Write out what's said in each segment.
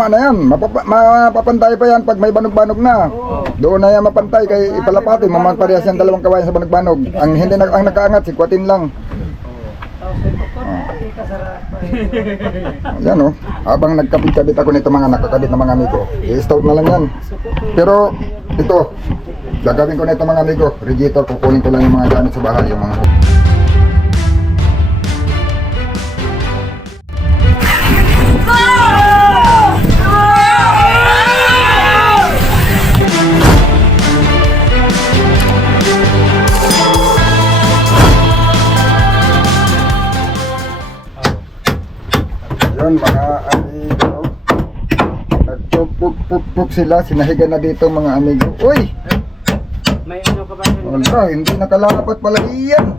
Ano yan, mapapantay pa yan pag may banog-banog na. Doon na yan mapantay kay ipalapati, mamanparehas yan dalawang kawayan sa banog-banog. Ang hindi ang nakaangat, sikwatin lang. Yan o, habang nagkabit-kabit ako nito mga nakakabit na mga amigo, i-start na lang yan. Pero ito, gagawin ko nito mga amigo, radiator, kukunin ko lang yung mga gamit sa bahay, yung mga mga amigo, nagpupuk sila, sinahiga na dito mga amigo. Uy! May ano ka ba? Wala, hindi nakalapat pala iyan.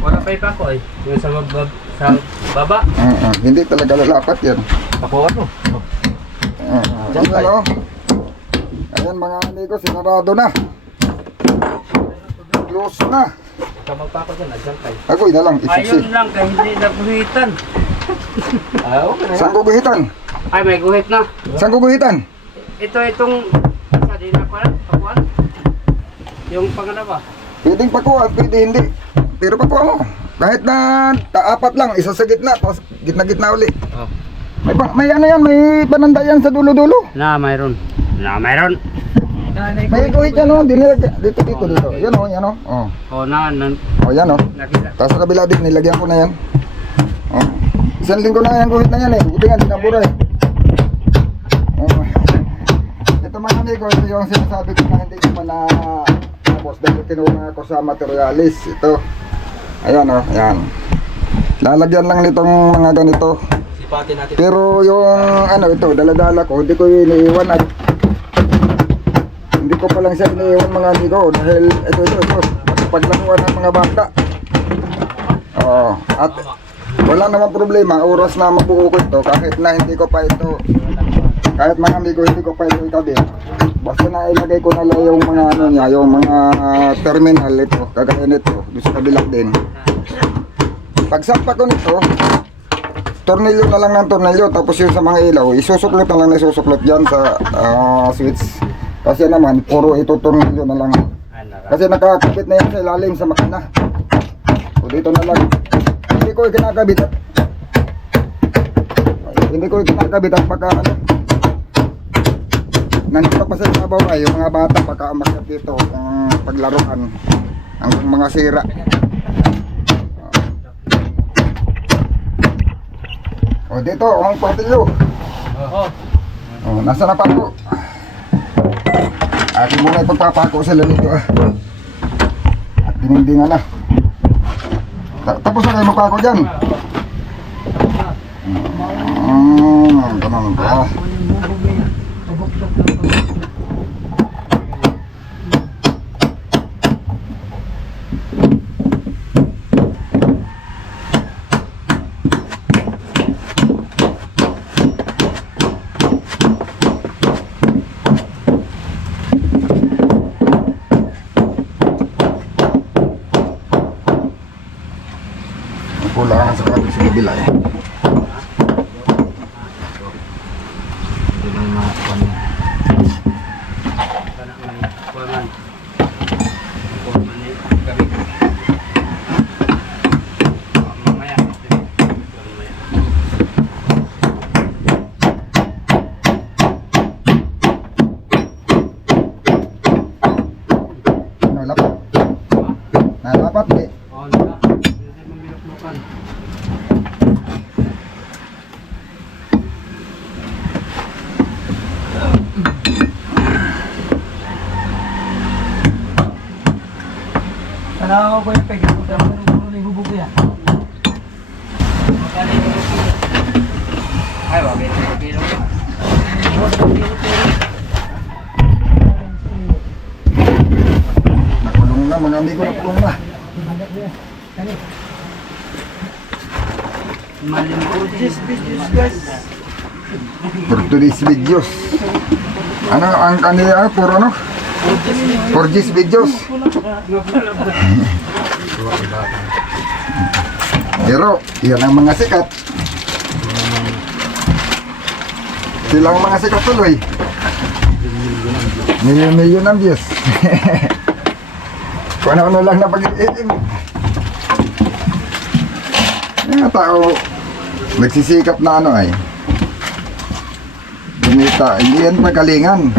Wala pa ipa ko eh. Yung sa baba. Hindi talaga lalapat yan. Pakuha mo. Ayan o. Ayan mga amigo, sinarado na. Close na. Kamag pa ako dyan, adyan kayo. Agoy na lang, isusi. Ayun lang, kaya hindi naguhitan. Saan guguhitan? Ay, may guhit na. Saan guguhitan? Itong sa din ako lang, pakuhan. Yung pangalawa. Pwedeng pakuha, pwede hindi. Pero pakuha mo. Kahit na apat lang, isa sa gitna, tapos gitna-gitna uli. Oh. May ano yan, may pananda yan sa dulo-dulo. Mayroon. May guhit yan o, dito. Yan o, yan o. Oh. Oh, Oh, yan o. nakita. Tapos sa kabila din, nilagyan ko na yan. Oh. Isang linggo na yan guhit na yan eh. Buti nga, dinabura eh. Oh. Ito mga amigo, ito yung sinasabi ko na hindi ko pa na tapos dahil kinuha ako sa materialis. Ito. Ayan o, ayan. Lalagyan lang nitong mga ganito. Sipatin natin. Pero yung ano ito, daladala ko, hindi ko iniiwan at hindi ko pa lang siya iniiwan mga amigo dahil ito, paglaruan ng mga bata. Oo, at wala namang problema, oras na mabuo ko ito kahit na hindi ko pa ito, kahit mga amigo hindi ko pa ito ikabit. Basta na ilagay ko na lang yung mga ano niya, yung mga terminal ito, kagaya nito, doon sa kabila din. Pagsakpa ko nito, tornilyo na lang ng tornilyo, tapos yung sa mga ilaw, isusuklot na lang na isusuklot dyan sa switch. Kasi naman, puro ito tornilyo na lang. Kasi nakakabit na yan sa ilalim sa makina. O dito na lang. Hindi ko kinakabit. Hindi ko kinakabit at pagka ano. Nandito pa sa ibabaw ay yung mga bata pagka umakyat dito ang paglaruan. Ang mga sira. O dito, ang tornilyo. O, nasa na pa po? Atin muna ipagpapako sila nito At dinindingan na. Tapos na kayo magpako dyan. Ganun ba? Kulangan sa kabila eh. Nalapat eh. Tanaw ko yung pegi, puta mo yung ibubog yan. Ay, wag ito kilo. Nakulong na mga amigo, nakulong na. Malimburgis videos guys. For today's videos. Ano ang kanila? Puro ano? For these videos. Pero yan ang mga sikat. Silang mga sikat tuloy. Milyon ang views. Kung ano lang na pag-iim. Mga tao, nagsisikap na ano ay. Binita, hindi yan magalingan.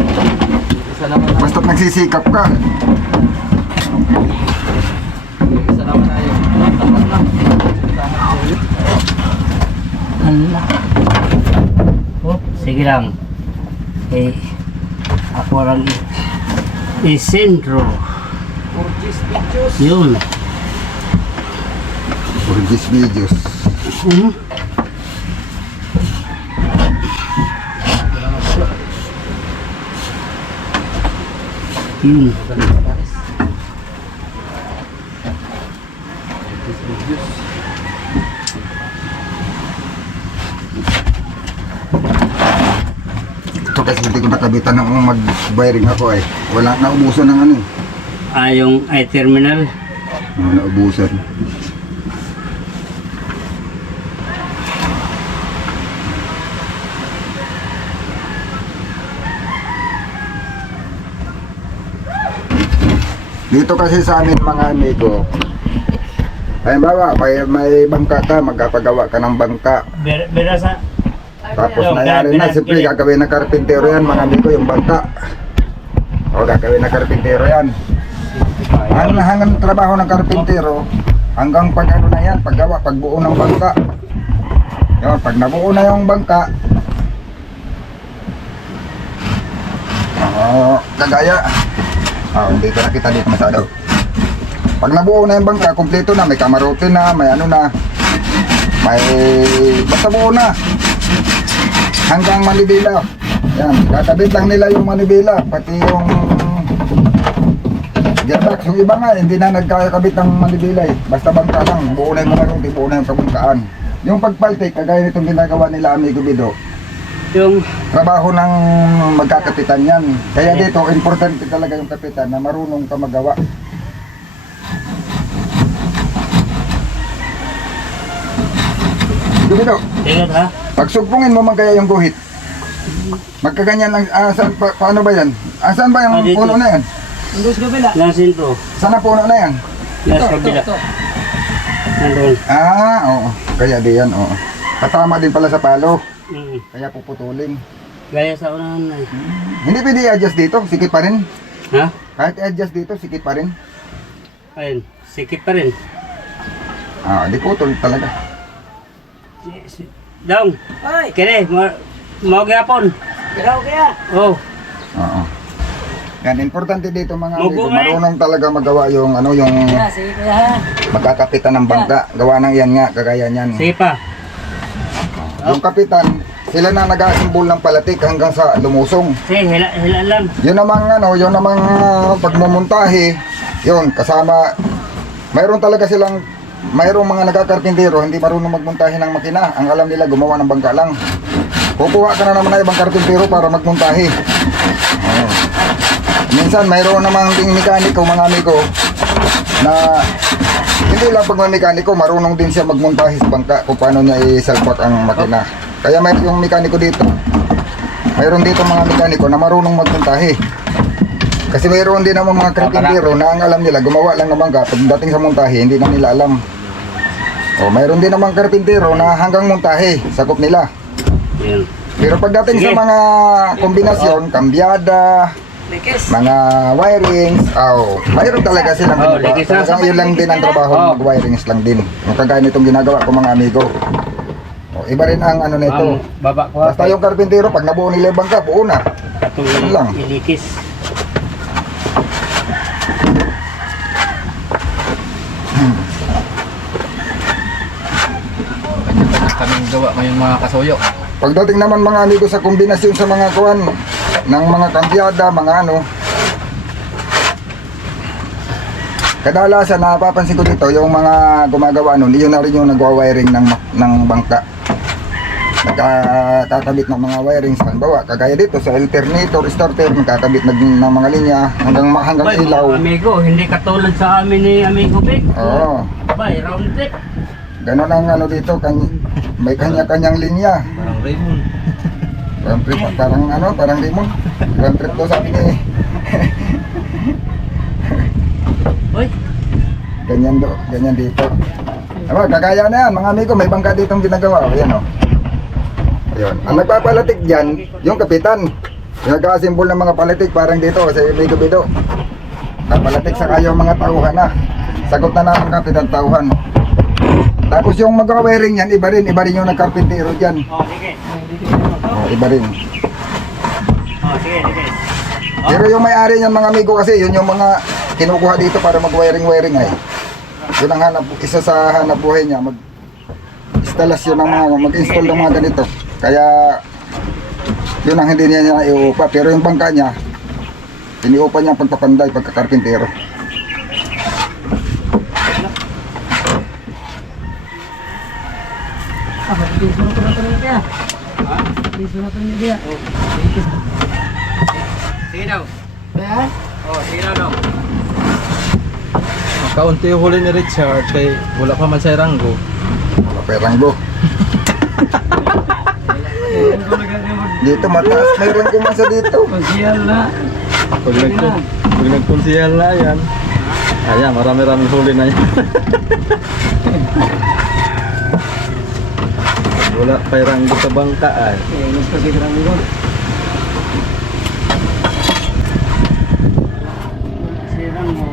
Isa naman na. Basta't nagsisikap ka. Isa naman na yun. Hala. Oh, sige lang. Eh, ako lang isentro. Yun. For these videos. Hmm? Yun. Ito kasi hindi ko nakabitan ng mag-wiring ako eh. Wala, naubusan ng ano eh. Yung i-terminal. Naubusan. Dito kasi sa amin mga amigo, halimbawa may bangka ka, magpapagawa ka ng bangka. Berasa. Tapos nangyari na, siyempre gagawin na karpintero yan mga amigo yung bangka. O gagawin na karpintero yan. Ang hanggang trabaho ng karpintero, hanggang pag ano na yan, paggawa, pagbuo ng bangka. Yun, pag nabuo na yung bangka, kagaya, hindi ko nakita dito masyado. Pag nabuo na yung bangka, kompleto na, may kamarote na, may ano na, may basta buo na. Hanggang manibela. Yan, kakabit lang nila yung manibela, pati yung gearbox. Yung iba nga, hindi na nagkakabit ng manibela eh. Basta bangka lang, buo na yung kamarote, buo na yung kabangkaan. Yung pagpaltik, kagaya nitong ginagawa nila Amigo Bido, Yung trabaho ng magkakapitan yan. Kaya dito, importante talaga yung kapitan na marunong ka magawa. Gumido, tigat ha? pagsugpungin mo man kaya yung guhit. Magkaganyan lang, paano ba yan? Saan ba yung Dito. puno na yan? Ang sa kabila. Lang sentro. Saan ang puno na yan? Nasa kabila. Nandun. Oo. Kaya di yan, oo. Katama din pala sa palo. Mm. Kaya puputulin. Gaya sa unahan na eh. Hindi pwede i-adjust dito, sikip pa rin. Ha? Kahit i-adjust dito, sikip pa rin. Ayun. Sikip pa rin. Di putol talaga. Dong. Ay! Kere. Mau gapon. Ikaw kaya? Oh. Oo. Yan, importante dito mga Mugo amigo, nga eh. marunong talaga magawa yung ano, yung Kaya, sige kaya ha. magkakapitan ng bangka. Gawa ng yan nga, kagaya niyan. Sige pa. Yung kapitan, sila na nag-asimbol ng palatik hanggang sa lumusong. Sige, hila lang. Yun namang pagmumuntahe, yun, kasama, mayroon talaga silang, mayroong mga nagkakarpintero, hindi marunong magmuntahe ng makina. Ang alam nila, gumawa ng bangka lang. Kukuha ka na naman na ibang karpintero para magmuntahe. Minsan, mayroon namang ding mekaniko, mga amigo, na hindi lang pag may mekaniko, marunong din siya magmontahe sa bangka kung paano niya isalpak ang makina. Kaya may yung mekaniko dito, mayroon dito mga mekaniko na marunong magmontahe. Kasi mayroon din naman mga karpintero na ang alam nila, gumawa lang ng bangka, pagdating sa montahe, hindi na nila alam. Mayroon din naman karpintero na hanggang montahe, sakop nila. Yan. Pero pagdating Sige. sa mga kombinasyon, kambyada, Likis. mga wirings, mayroon talaga silang Oh, ginagawa. ligis na. Talagang yun lang din ang trabaho Oh. mag-wirings lang din. Yung kagaya nitong ginagawa ko mga amigo. Iba rin ang ano nito. Baba ko ha. Basta yung karpintero, pag nabuo nila yung bangka, buo na. Yun lang. Ilikis. Kaming gawa ngayon mga kasuyo. Pagdating naman mga amigo sa kombinasyon sa mga kuwan, ng mga kambyada, mga ano, kadalasan napapansin ko dito, yung mga gumagawa nun, yun na rin yung nagwa-wiring ng bangka. Nagkakabit ng mga wirings, halimbawa, kagaya dito sa alternator, starter, nagkakabit ng mga linya hanggang Bay, ilaw. mga amigo, hindi katulad sa amin ni Amigo Big. Oo. Bay, round trip. Ganon ang ano dito, may kanya-kanyang linya. Parang Raymond. Round trip, parang ano, parang limon. Round trip daw sabi niya eh. Uy, Ganyan dito. Aba, kagaya na yan, mga amigo, may bangka ditong ginagawa. Ayan o. Ayun. Ang nagpapalatik dyan, yung kapitan. Yung nagkasimbol ng mga palatik, parang dito, sa Amigo Bido. Napalatik sa kayo mga tauhan na. Sagot na naman kapitan tauhan. Tapos yung mag-wiring yan, iba rin yung nagkarpintero dyan. oh, sige. Iba rin. Oh, sige. Pero yung may-ari niyan mga amigo kasi, yun yung mga kinukuha dito para mag-wiring ay. Yun ang isa sa hanap buhay niya, mag-instalasyon ng mga, mag-install ng mga ganito. Kaya, yun ang hindi niya iuupa. Pero yung bangka niya, iniupa niya ang pagpapanday, pagkakarpintero. Piso na ito na kaya. Ha? Piso na ito niya. Oh. Sige daw. Kaya? Oh, sige daw. Kaunti yung huli ni Richard kay wala pa man sa Ranggo. Wala peranggo. Dito mataas, mayroon kumasa dito. Pasyal na. Pag nagkonsihal na yan, ayan, marami-raming huli na yan. Wala pa Ranggo sa bangka ay. Mas kasi karami ko. Sirang mo.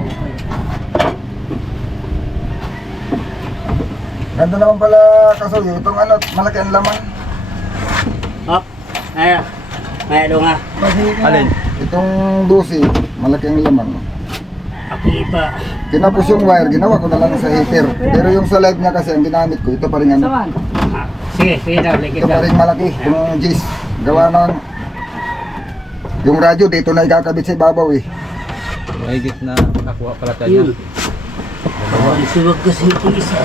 Ganda naman pala kasuyo, itong ano, malaki ang laman. Hop. Ayan. May nga. Alin? Itong dusi, malaki ang laman. Aki pa. Kinapos yung wire, ginawa ko na lang sa heater. Pero yung sa live niya kasi, ang ginamit ko, ito pa rin ano. Saman. Sige daw. Ligit Ito pa daw. rin malaki, yung G's. Gawa ng... Yung radyo dito na ikakabit sa ibabaw eh. Mahigit na nakuha pala tayo. Suwag kasi ito isa.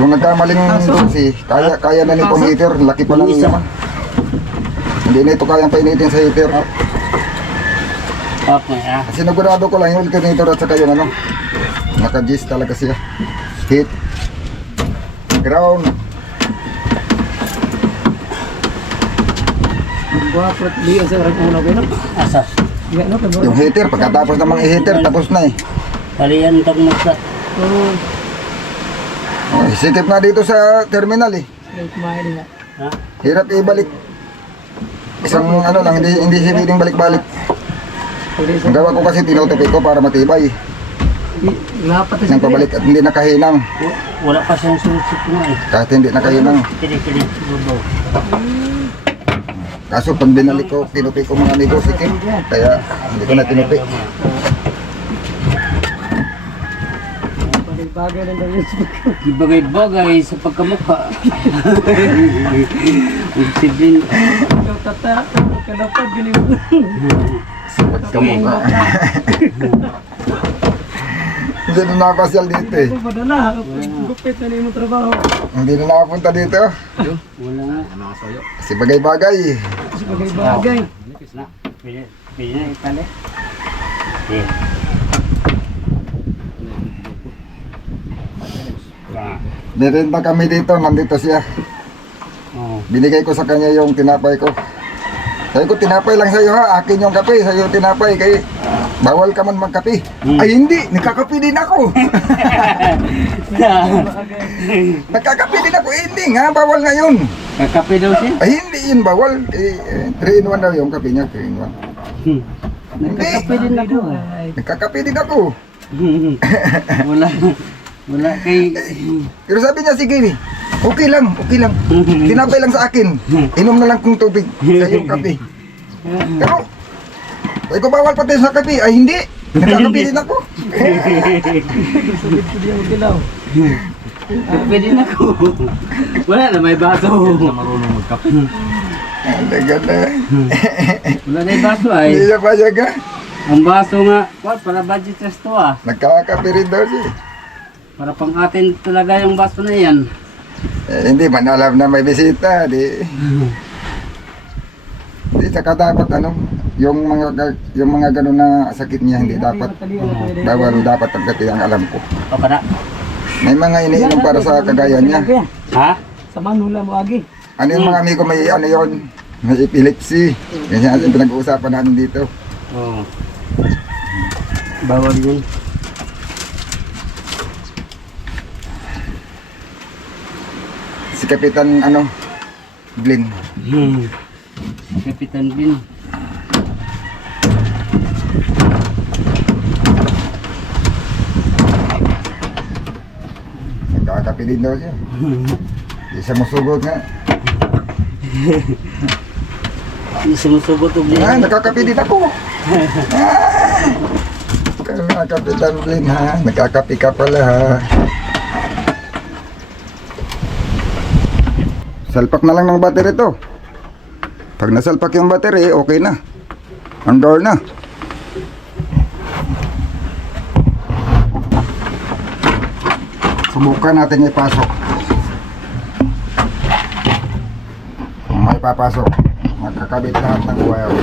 Yung nagkamaling dusi, kaya na nitong heater, laki pa lang yung laman. Hindi na ito kayang painitin sa heater. Hop mo ya. Sinigurado ko lang yung alternator at saka yung ano, naka-G's talaga siya. Heat, ground. Guwapo at liya sa orang ulo ko no. Asa. Gano ka Yung heater, pagkatapos namang i-heater, tapos na eh. Kalian tag magsa. Oh, Oh, sikip nga dito sa terminal eh. kumain din. Ha? Hirap ibalik. Isang ano lang, hindi siya pwedeng balik-balik. Ang gawa ko kasi tinutupi ko para matibay. Lapat na Nang pabalik at hindi nakahinang. Wala pa siyang susit mo eh. Kahit hindi nakahinang. Kili siguro. Kaso pag binalik ko, tinupi ko mga amigo, sikip. Kaya hindi ko na tinupi. bagay ng dawin. Bagay-bagay sa pagkamukha. Ibig Ikaw tata, ka dapat galing mo. Pagkamukha. Hindi na nakapasyal dito eh. Ito padala, gupit na niyo mo trabaho. Hindi na nakapunta dito. Wala nga. Mga soyo. Kasi bagay-bagay. Kasi bagay-bagay. Na, pwede na itali. Okay. Nirenta kami dito, nandito siya. Oh. Binigay ko sa kanya yung tinapay ko. Sabi ko, tinapay lang sa'yo ha, akin yung kape, sa'yo tinapay, kay bawal ka man magkape. Ay hindi, nagkakape din ako. Nagkakape din ako, hindi nga, bawal ngayon. Kakape daw siya? Ay hindi yun bawal, 3-in-1 daw yung kape niya, 3-in-1. Nagkakape din ako. Nagkakape din ako. Wala kay... Pero sabi niya, sige, okay lang. Tinapay lang sa akin. Inom na lang kong tubig sa iyong kape. Pero, ay ko bawal pati sa kape. Ay hindi, nagkakape din ako. Sabit ko diyan magdilaw. Kakape din ako. Wala na, may baso. Na marunong magkape. Ganda. Wala na yung baso ay. Hindi siya pasya ka. Ang baso nga, what, para budget test to ah. Nagkakape rin daw siya. Para pang atin talaga yung baso na yan. Hindi man alam na may bisita. Di saka dapat ano, yung mga ganun na sakit niya, hindi dapat. Bawal dapat ang kape ang alam ko. O para? May mga iniinom para sa kagaya niya. Ha? Sa manula mo agi. Ano yung mga amigo, may ano yun, May epilepsy. Ganyan ang pinag-uusapan natin dito. Oo. Bawal yun. Si Kapitan Glenn. Kapitan Bin. Nagkakape din daw siya. Di siya musugod nga. Hindi sumusugot ug Nakakape din ako. Kapitan Glenn ha. Nagkakape ka pala ha. Salpak na lang ng battery to. Pag nasalpak yung battery, okay na. Andor na. Subukan natin ipasok. Kung may papasok, magkakabit lahat ng wire.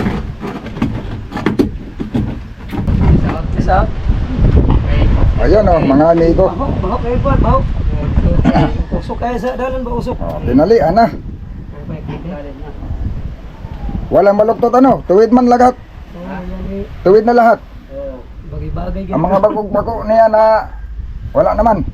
Isa. Ayan mga amigo. Bahok kayo po, bahok. Usok kayo sa dalan ba usok? Tinalian na. Walang maluktot tuwid man lahat. Tuwid na lahat. Bagay-bagay Ang mga bagog-bago niya na wala naman.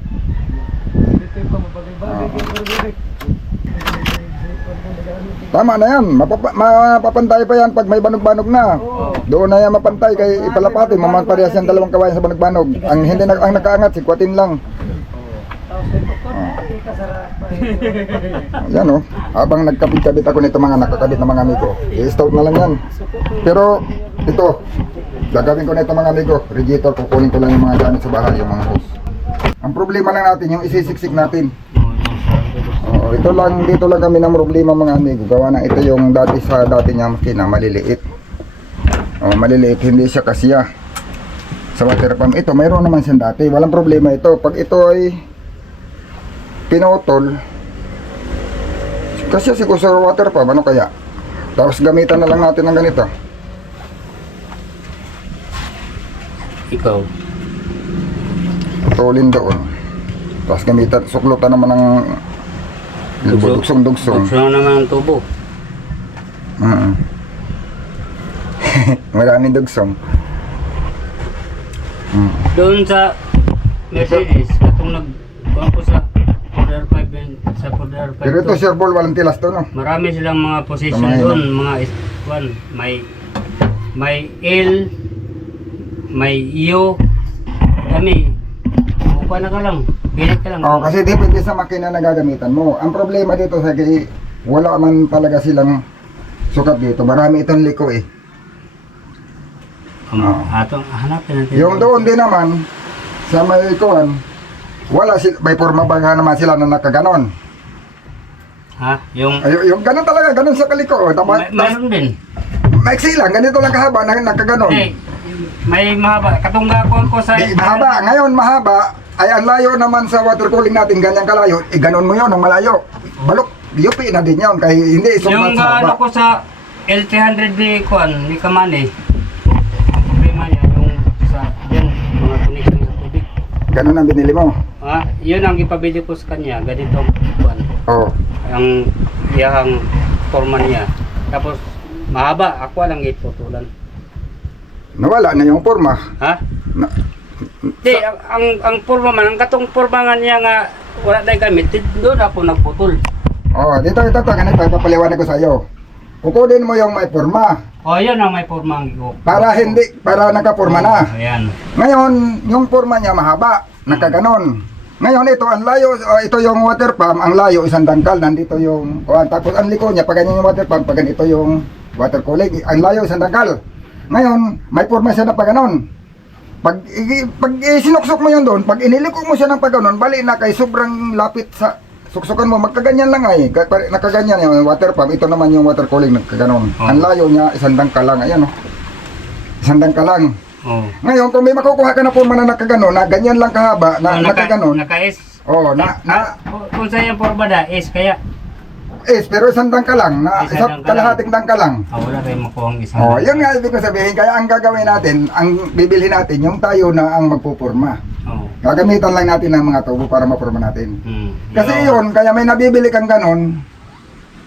Tama na yan, mapapantay pa yan pag may banog-banog na. Doon na yan mapantay kay ipalapatin, mamagparehas yan dalawang kawayan sa banog-banog. Ang hindi ang nakaangat, sikwatin lang. Yan habang nagkabit-kabit ako nito mga nakakabit na mga amigo, i-start na lang yan. Pero ito, gagawin ko nito mga amigo, radiator, kukunin ko lang yung mga gamit sa bahay, yung mga hose. Ang problema lang natin, yung isisiksik natin. Dito lang kami ng problema mga amigo. Gawa na ito yung dati niya makina, maliliit. Maliliit, hindi siya kasiya. Sa water pump, ito mayroon naman siya dati. Walang problema ito. Pag ito ay pinutol, kasi siguro sa water pump, ano kaya? Tapos gamitan na lang natin ng ganito. Ikaw. Tulin doon. Tapos gamitan, suklutan naman ng dugsong-dugsong. Dugsong naman ang tubo. Maraming dugsong. Doon sa Mercedes, katong nag-buwan ko sa Border 5 and sa Border 5. Pero ito sure ball, walang tilas to Marami silang mga position Kamay doon, mga one, may L, may U, kami. Buka na ka lang, pinit ka lang. Kasi depende sa makina na gagamitan mo. Ang problema dito sa wala man talaga silang sukat dito. Marami itong liko Hanapin natin. Yung doon din naman, sa may ikuan, wala sila, may forma ba nga naman sila na nakaganon. Ha? Yung Yung ganon talaga, ganon sa kaliko. mayroon din. Maiksi lang, ganito lang kahaba na nakaganon. May mahaba. Katungga ko sa... Mahaba, ngayon mahaba, ay ang layo naman sa water cooling natin, ganyan kalayo, ganon mo yun, ng malayo. Balok, yupi na din yun, kaya hindi sumat Yung sa haba. ko sa L300 ni Kamani, ang problema niya, yung sa dyan, mga connection sa tubig. Ganon ang binili mo. Yun ang ipabili ko sa kanya, ganito ang iyahang forma niya. Tapos, mahaba, ako lang iputulan. Nawala na yung forma. Ha? Na, Di, ang forma man, ang katong forma nga niya nga wala tayong gamit, doon ako nagputol. dito, ganito, papaliwanag ko sa iyo. Kukunin mo yung may forma. Yun ang may forma ang iko. Para nakaporma na. Ayan. Ngayon, yung forma niya mahaba, nakaganon. Ngayon ito, ang layo, ito yung water pump, ang layo isang dangkal, nandito yung, tapos ang liko niya, pag ganyan yung water pump, pag ganito yung water cooling, ang layo isang dangkal. Ngayon, may forma siya na pag ganon. Pag sinuksok mo yun doon, pag iniliko mo siya ng pag ganon, bali na kay sobrang lapit sa suksukan mo, magkaganyan lang nakaganyan yung water pump, ito naman yung water cooling, nagkaganon. Ang layo niya, isang dangkal lang, ayan isang dangkal lang. Ngayon, kung may makukuha ka na forma na nakaganon, na ganyan lang kahaba, na nakaganon. Naka-S. Kung sa yung forma na, S kaya. Pero isang dangkal lang, isang kalahating dangkal lang. Wala tayong makuha ang isang. Yun nga ibig ko sabihin, kaya ang gagawin natin, ang bibili natin, yung tayo na ang magpupurma. Gagamitan lang natin ng mga tubo para mapurma natin. Kasi yun, kaya may nabibili kang ganon,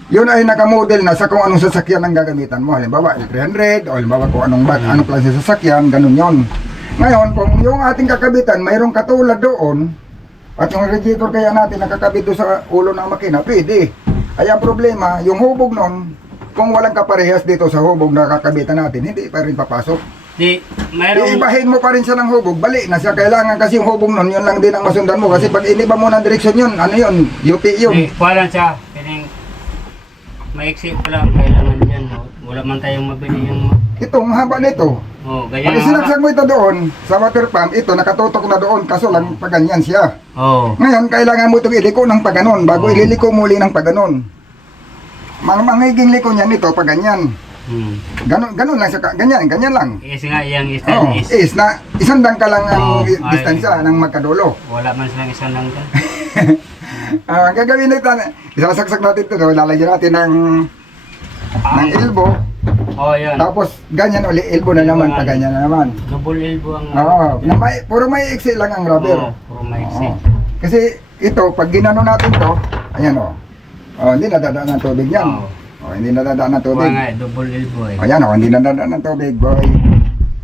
yun ay nakamodel na sa kung anong sasakyan ang gagamitan mo. Halimbawa, L300 o halimbawa kung anong anong klase sasakyan, ganun yon. Ngayon, kung yung ating kakabitan, mayroong katulad doon, at yung radiator kaya natin nakakabit doon sa ulo ng makina, pwede. Ay ang problema, yung hubog nun, kung walang kaparehas dito sa hubog na kakabitan natin, hindi pa rin papasok. Di, mayroong... Iibahin mo pa rin siya ng hubog, bali na siya. Kailangan kasi yung hubog nun, yun lang din ang masundan mo. Kasi pag iniba mo ng direksyon yun, ano yun, UP yun. Di, wala siya. Piling, maiksi pa lang, kailangan yan. Wala man tayong mabili yung... Itong haba nito. Oh, ganyan Pag sinaksak mo ito doon, sa water pump, ito nakatutok na doon, kaso lang paganyan siya. Oh. Ngayon, kailangan mo itong iliko ng paganon, bago ililiko muli ng paganon. Mangiging liko niya nito, paganyan. Ganun lang siya, ganyan lang. Is nga, yung is, Oh, is na, isang dangka lang ang distansya ng magkadulo. Wala man silang isang lang ka. Ang gagawin natin, isasaksak natin ito, lalagyan natin ng elbow. Oh, yun. Tapos ganyan uli, elbow na naman, pa ganyan na naman. Double elbow ang... Oo, puro may iksi lang ang rubber. Oo, puro maiksi. Oo. Kasi ito, pag ginano natin to, ayan o. Oh, hindi nadadaan ng tubig yan. Oo. Oh, hindi nadadaan ng tubig. Nga, double elbow eh. Ayan o, hindi nadadaan ng tubig, boy.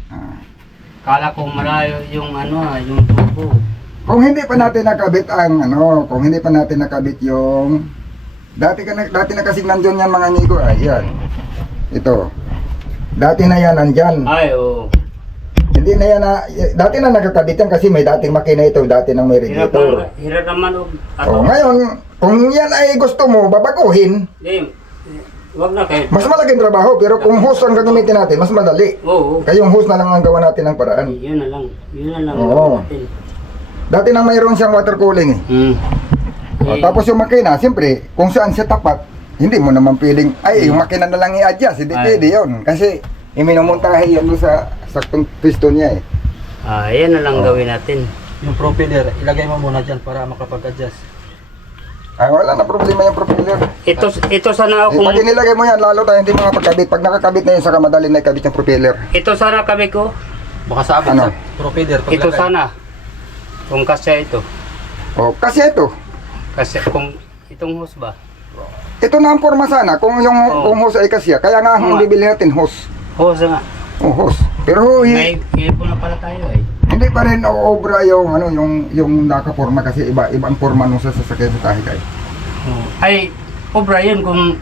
Ah. Kala ko malayo yung yung tubo. Kung hindi pa natin nakabit ang kung hindi pa natin nakabit yung dati na kasi nandiyan yan mga amigo, ayan. Ito. Dati na yan nandyan. Ay, oo. Hindi na yan dati na nakakabit yan kasi may dating makina ito, dati nang may radiator. Hirap naman o. Oh, ngayon, kung yan ay gusto mo babaguhin, Wag na kayo. mas malaking trabaho, pero kung hose ang gagamitin natin, mas madali. Oo. Kayong hose na lang ang gawa natin ng paraan. Yun na lang. Yun na lang. Oo. natin. Dati na mayroon siyang water cooling eh. Oh, tapos yung makina, siyempre, kung saan siya tapat, hindi mo naman pwedeng, yung makina na lang i-adjust, hindi pwede yun. Kasi, iminumuntahe yan doon sa saktong piston niya eh. Yan na lang gawin natin. Yung propeller, ilagay mo muna dyan para makapag-adjust. Wala na problema yung propeller. Ito sana ako. Pag inilagay mo yan, lalo tayo hindi makapagkabit. Pag nakakabit na yun, saka madali na ikabit yung propeller. Ito sana kami ko. Baka sabit Ano? sa propeller paglagay. Ito sana. Kung kasya ito. Oh, kasi ito, Kasi kung itong hose ba? ito na ang forma sana. Kung yung kung hose ay kasya, kaya nga ang bibili natin hose. Hose nga. Oh, hose. Pero May ilpo na pala tayo eh. hindi pa rin obra yung yung nakaporma kasi ibang forma nung sasakyan sa tahi kay. Ay, obra yun kung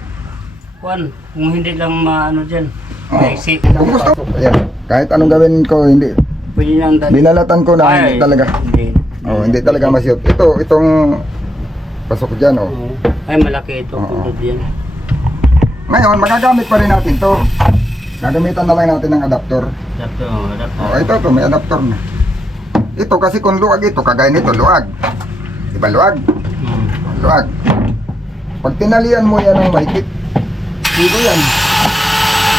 hindi lang maano dyan. Maiksi. Kung gusto, ayan, kahit anong gawin ko, hindi. Pwede nang Binalatan ko na, hindi talaga. Hindi. Hindi talaga masyot. Itong pasok dyan, oh. Ay, malaki ito. Pundod yan. Ngayon, magagamit pa rin natin to. Gagamitan na lang natin ng adapter. Adapter. Ito, may adapter na. Ito kasi kung luwag ito, kagaya nito, luwag. Diba luwag? Luwag. Pag tinalian mo yan ng mahigpit, sigo yan.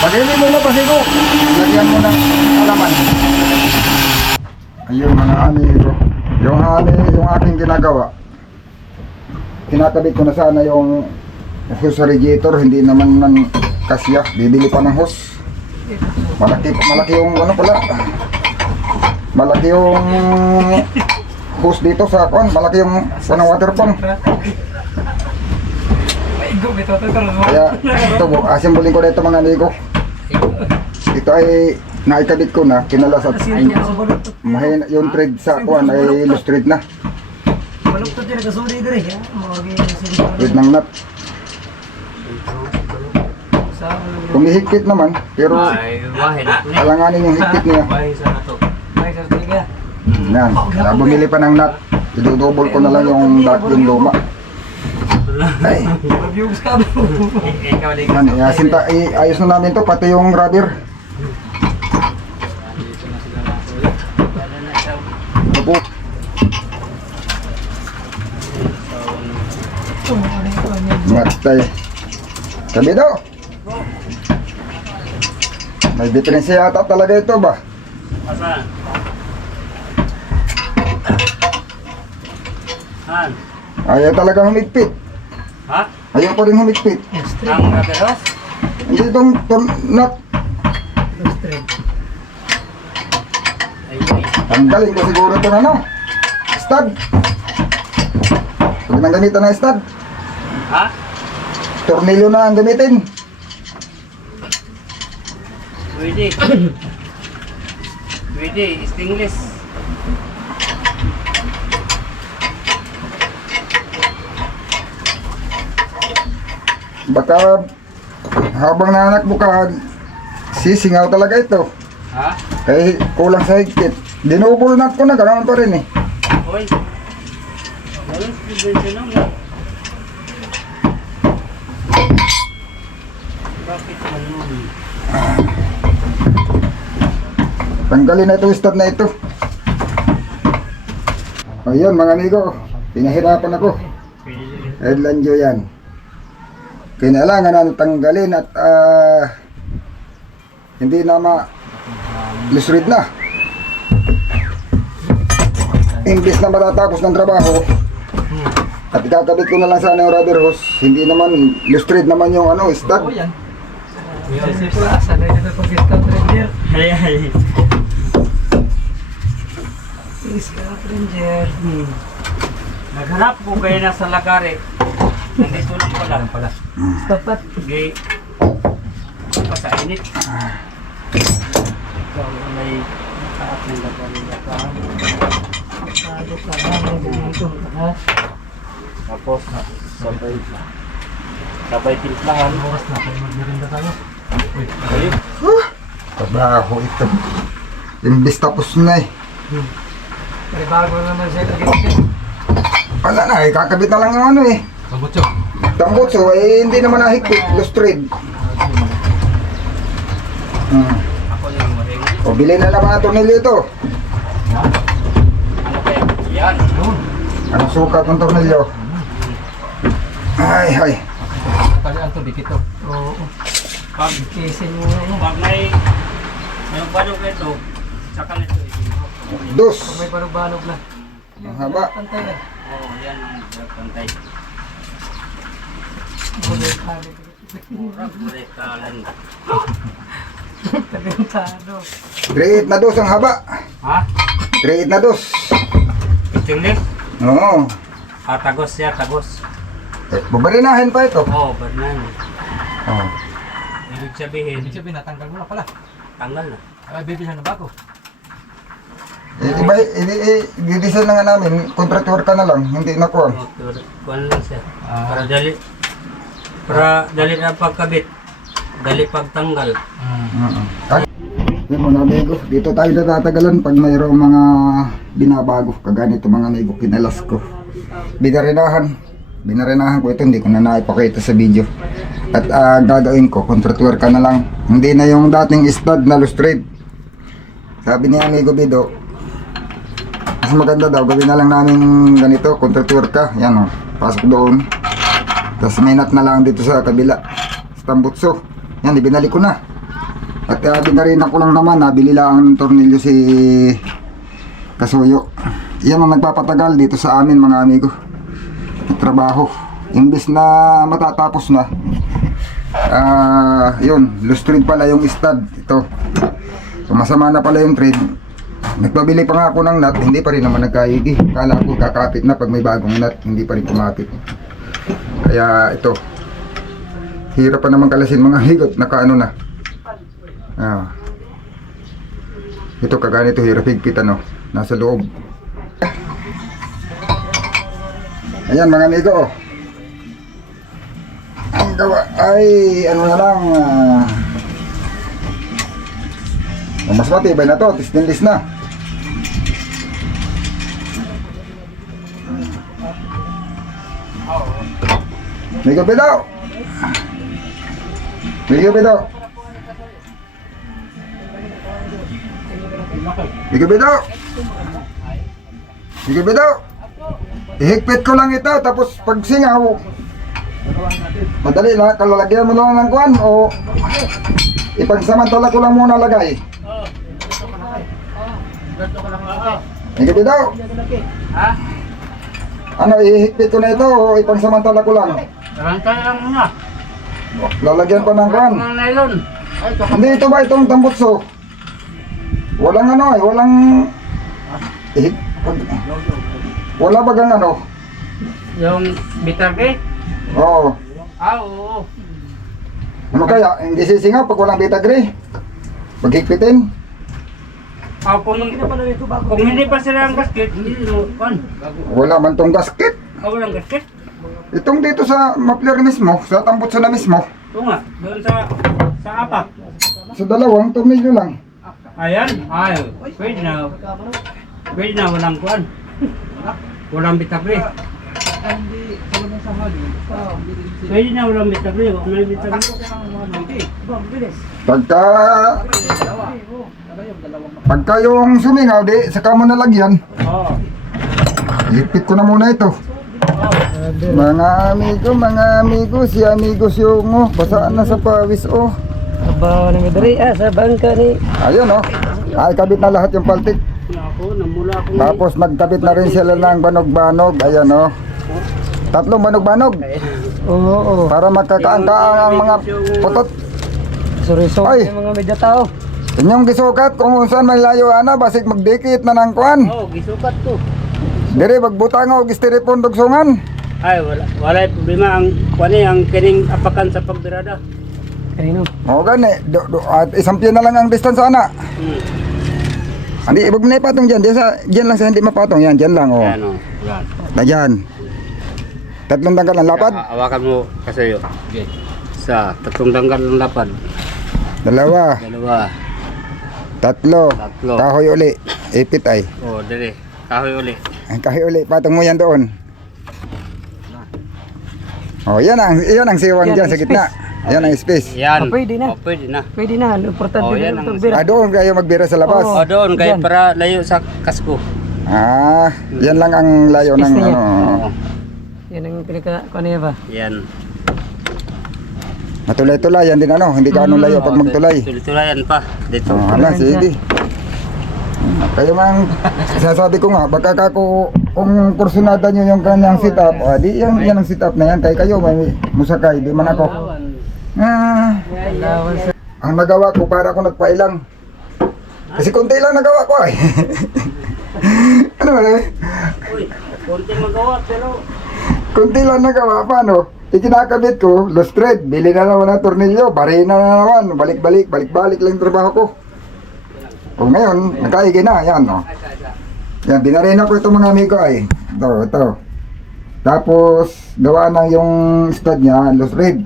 Pag hindi mo na pasigo, lagyan mo ng alaman. Ayun mga amigo. Yung aking ginagawa, kinakabit ko na sana yung hose radiator, hindi naman kasya. Bibili pa ng hose. Malaki yung malaki yung hose dito sa malaki yung water pump. Kaya ito po, asimbulin ko na ito mga amigo. Ito ay naikabit ko na, kinalas at mahina yung thread sa ay loose thread na. Thread ng nut. Kumihigpit naman, pero alanganin yung higpit niya. Yan, kaya bumili pa ng nut. Idudouble ko na lang yung luma. Ay, ayos na namin to, pati yung rubber. Opo. Matay. Sabi daw. May diferensya yata talaga ito ba? Asan? Ayaw talaga humigpit. Ha? Ayaw pa rin humigpit. Ang rubber Hindi itong nut. Tanggalin ko siguro itong stud. Pag nang gamitan ng stud. Ha? tornilyo na ang gamitin. Pwede. Pwede, stainless. Baka habang nanakbukan, sisingaw talaga ito. Ha? Kaya kulang sa higpit. Dinubulnat ko na, ganoon pa rin eh. Hoy. Walang subvention lang. Bakit ganun? Tanggalin na ito, stud na ito. Ayun mga amigo, pinahirapan ako. Headlandio yan. Kailangan na tanggalin at hindi na ma-lisrid na. Imbis na matatapos ng trabaho at ikakabit ko na lang sana yung rubber hose, hindi naman lisrid naman yung stud. yan. Sanay na sa pag-discount ranger. Ay. Discount ranger. Naghanap po kayo na sa lagari. Nandito lang pala. Tapat. Gay. Pa sa init. Ikaw may taat ng lagari na ka. Sado ka na. Dito ka na. Tapos sabay timplahan. Oras na. Kaya magmerinda tayo. Ayun. Trabaho ito. Imbis tapos na eh. May bago naman siya kagigit. Wala na, kakabit na lang yung eh. Pagutso. Tambutso, hindi naman nahigpit, lustrid. Ako yung maring. O, bilhin na naman ang tornilyo ito. Ano kaya? Yan. Anong sukat ng tornilyo? Ay. Kali ang to, dikit to. Oo. Pag, Kisin mo na yan. pag may balog ito, saka nito. Dos. Pag may balog-balog na. Ang haba. Pantay na. Oo, yan ang pantay. Murag kalan. Tagantado. 3.8 na dos ang haba. Ha? 3.8 na dos. Tinglis? Oo. Tagos siya, tagos. Babarinahin pa ito. Oo, banan. Oh. Ibig sabihin, Ibig sabihin, natanggal mo na pala. tanggal na. Ay, bibilhan na bago. Iba, i-design na nga namin, contractor ka na lang, hindi na kuha. Kuhan lang siya. Para dali na pagkabit. Dali pagtanggal. Yan mga amigo, dito tayo natatagalan pag mayroong mga binabago. Kaganito mga amigo, kinalas ko. Binarinahan ko ito, hindi ko na naipakita sa video. At gagawin ko, contractor ka na lang. Hindi na yung dating stud na lustrid. Sabi ni amigo Bido, mas maganda daw, gawin na lang namin ganito, contractor ka. Yan o, pasok doon. Tapos may nut na lang dito sa kabila. Sa tambutso. Yan, ibinalik ko na. At binarina ko lang naman, nabili lang ng tornilyo si Kasuyo. Yan ang nagpapatagal dito sa amin mga amigo. Trabaho. Imbis na matatapos na, yun, loose thread pala yung stud. Ito. So, masama na pala yung thread. Nagpabili pa nga ako ng nut, hindi pa rin naman nagkaigi. Kala ko kakapit na pag may bagong nut, hindi pa rin kumapit. Kaya ito, hirap pa naman kalasin mga higot, nakaano na. Ito kaganito, hirap higpit ano, nasa loob. Ayan mga amigo, oh. Ang gawa ay ano na lang, mas matibay na to, stainless na. May gabi daw. May gabi daw. May gabi daw. May gabi daw. Ihigpit ko lang ito, tapos pag singaw, madali na, kalalagyan mo lang ng kuwan o ipagsamantala ko lang muna lagay. May gabi daw. Ha? Ano, ihigpit ko na ito o ipagsamantala ko lang? Tarantay lang muna. Lalagyan pa ng kuwan. Ang nylon. Hindi, ito ba itong tambutso? Walang ano walang wala bagang ano? Yung bitter cake? Oo. Oo. Ano kaya? Hindi sisingaw pag walang bitagre. Paghigpitin. Kung hindi pa sila ang gasket, hindi no kan. Wala man tong gasket. Walang gasket. Itong dito sa Mapler mismo, sa Tambutso na mismo. Ito nga, doon sa apa. Sa dalawang tornilyo lang. Ayan. Ay, pwede na. Pwede na, walang kuan. Walang bitabre. Pwede na, walang bitabre. Huwag may bitabre. Pagka yung sumingaw, di, saka mo nalagyan. Oo. Lipit ko na muna ito. Mga amigo, si amigos yung basaan na sa pawis Aba, ni Madri, sa bangka ni. Ayun ay kabit na lahat yung paltik. Ako, namula ako. Tapos nagkabit na rin sila ng banog-banog. Ayan tatlong banog-banog Oo. para magkakaangkaang ang mga putot. Sorry, Ay. yung mga medya tao. Inyong gisukat kung saan may layo ana, basig magdikit na ng kuan. Oo, gisukat to. Dire magbutang og styrofoam dugsungan. Ay, wala problema ang kuan ang kining apakan sa pagbirada. Ayun. O gani, at isang piyon na lang ang distance ana. Hindi, ibig na ipatong dyan. Dyan lang sa hindi mapatong. Yan, dyan lang. Ayan o. Yan. Na dyan. Tatlong tanggal ang lapad. Hawakan mo kasi yun. Sa tatlong danggal ng lapad. Dalawa. Tatlo. Kahoy uli. Ipit ay. Oo, dali. Kahoy uli. Kahoy uli. Patong mo yan doon. O, yan ang siwang Yan, dyan sa space. gitna. Yan ang space. Yan. Pwede na. Pwede na. Pwede na, importante Oh, din yan itong ang- bira. Doon kayo magbira sa labas. Oo. O doon, kaya Yan. para layo sa kasko. Yan lang ang layo ng Space na yan. Oo. Yan ang pinaka, kung ano yan ba? Yan. Matulay-tulayan din Hindi gaano layo pag magtulay. Tuloy-tulayan pa. Dito. Sige. Kayo mang sinasabi ko nga, baka kung kursunada nyo yung kanyang sit-up, di yan ang sit-up na yan. Kaya kayo may musakay, di man ako. Alawan sa... Ang nagawa ko para ako nagpailang. Kasi konti lang nagawa ko ay. Ano Uy, konti magawa pero konti lang nagawa, paano? Ikinakabit ko, lost thread, bili na naman ng tornilyo, barina na naman, balik-balik lang yung trabaho ko. O ngayon, nakaigi na, yan Yan, binarena ko itong mga amigo ay. Ito. Tapos, gawa na yung stud niya, lost thread.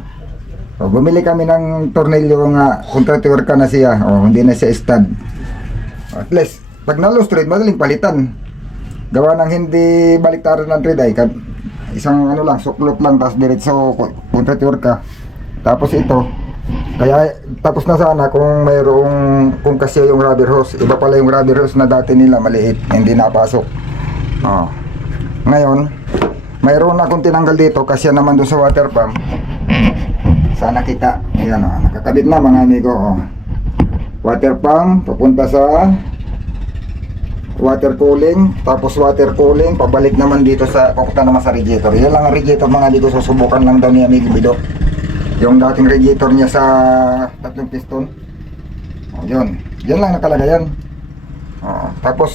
O, bumili kami ng tornilyo nga, contractor ka na siya, hindi na siya stud. At least, pag na-lost thread, madaling palitan. Gawa ng hindi baliktaran ng thread ay, isang suklot lang, tapos diretso contractor ka. Tapos ito, kaya tapos na sana kung kung kasi yung rubber hose. Iba pala yung rubber hose na dati nila, maliit, hindi napasok. Ngayon, mayroon akong tinanggal dito kasi naman doon sa water pump. Sana kita. Ayan nakakabit na mga amigo. Water pump, papunta sa water cooling, tapos water cooling, pabalik naman dito papunta naman sa radiator. Yan lang ang radiator mga amigo, susubukan lang daw ni Amigo Bido. Yung dating radiator niya sa tatlong piston. Yun lang nakalagay yan. Tapos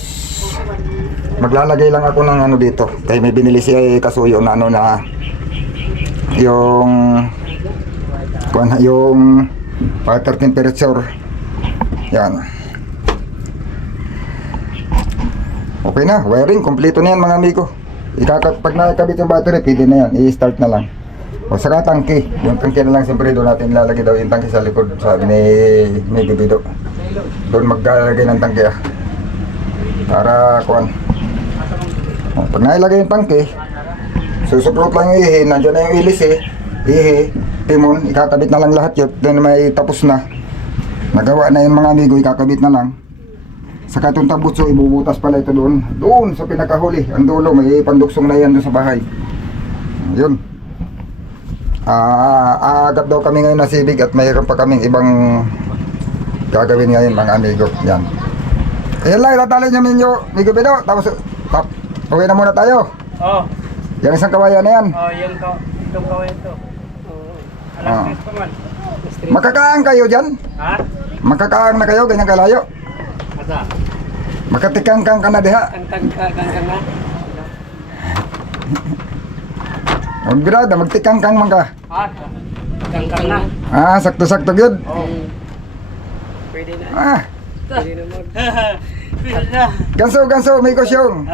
maglalagay lang ako ng dito. Kaya may binili siya kasuyo na na yung water temperature. Yan. Okay na, wiring, kompleto na yan mga amigo. Pag nakakabit yung battery, pwede na yan, i-start na lang. O saka tangke, yung tangke na lang siyempre doon natin ilalagay daw yung tangke sa likod, sabi ni Amigo Bido. Doon maglalagay ng tangke para kuhan. Pag nailagay yung tangke, susuplot lang yung ihi, nandiyan na yung ilis ihi, timon, ikakabit na lang lahat yun, then may tapos na. Nagawa na yung mga amigo, ikakabit na lang. Saka itong tambutso, ibubutas pala ito doon sa pinakahuli, ang dulo, may panduksong na yan doon sa bahay. Yun. Aagap daw kami ngayon na sibig at mayroon pa kaming ibang gagawin ngayon mga amigo. Yan. Ayan lang, itatali niya minyo, Amigo Bido. Tapos, uwi na muna tayo. Yung isang kawayan na yan. itong kawayan to. Alas 3 pa man. Makakaang kayo dyan? Ha? Makakaang na kayo, ganyan kalayo. Asa? Makatikang-kang ka na diha. Kangkang na. Magbirada, magtikang-kang man ka. Kangkang na. Sakto-sakto yun. Pwede na. Pwede na. Ganso, may kusyong.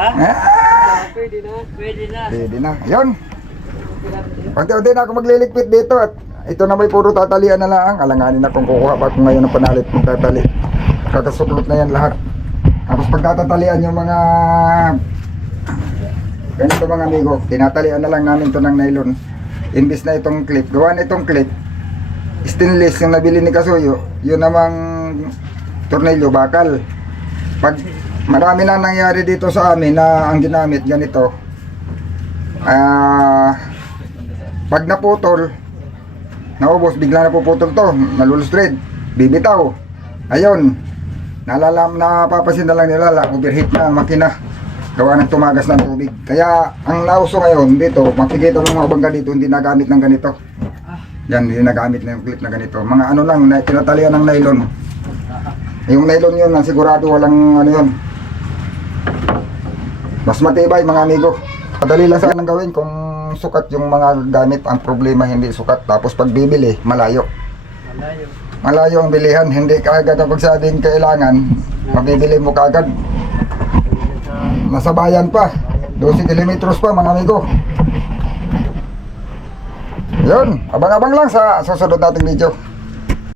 Pwede na. Pwede na. Yun. Unti-unti na ako magliligpit dito at ito na may puro tatalian na lang. Alanganin akong kukuha pa kung ngayon ang panalit ng tatali. Kakasuklot na yan lahat. Tapos pagtatatalian yung mga ganito mga amigo, tinatalian na lang namin to ng nylon. Imbis na itong clip, gawa na itong clip stainless yung nabili ni Kasuyo, yun namang tornilyo bakal. Pag marami na nangyari dito sa amin na ang ginamit ganito, pag naputol, naubos, bigla napuputol to, nalulustrade, bibitaw. Ayun, napapasin na lang nila, overheat na ang makina. Gawa ng tumagas ng tubig. Kaya ang nauso ngayon dito, makikita mo mga bangka dito, hindi nagamit ng ganito. Yan, hindi nagamit na yung clip na ganito. Mga ano lang, tinatalian ng nylon. Yung nylon yun, sigurado walang ano yun. Mas matibay mga amigo. Madali lang saan ang gawin kung sukat yung mga gamit. Ang problema hindi sukat. Tapos pag bibili, malayo. Malayo ang bilihan. Hindi kaagad kapag sa atin kailangan, mabibili mo kaagad. Nasa bayan pa, 12 kilometros pa mga amigo. Yun, abang-abang lang sa susunod nating video.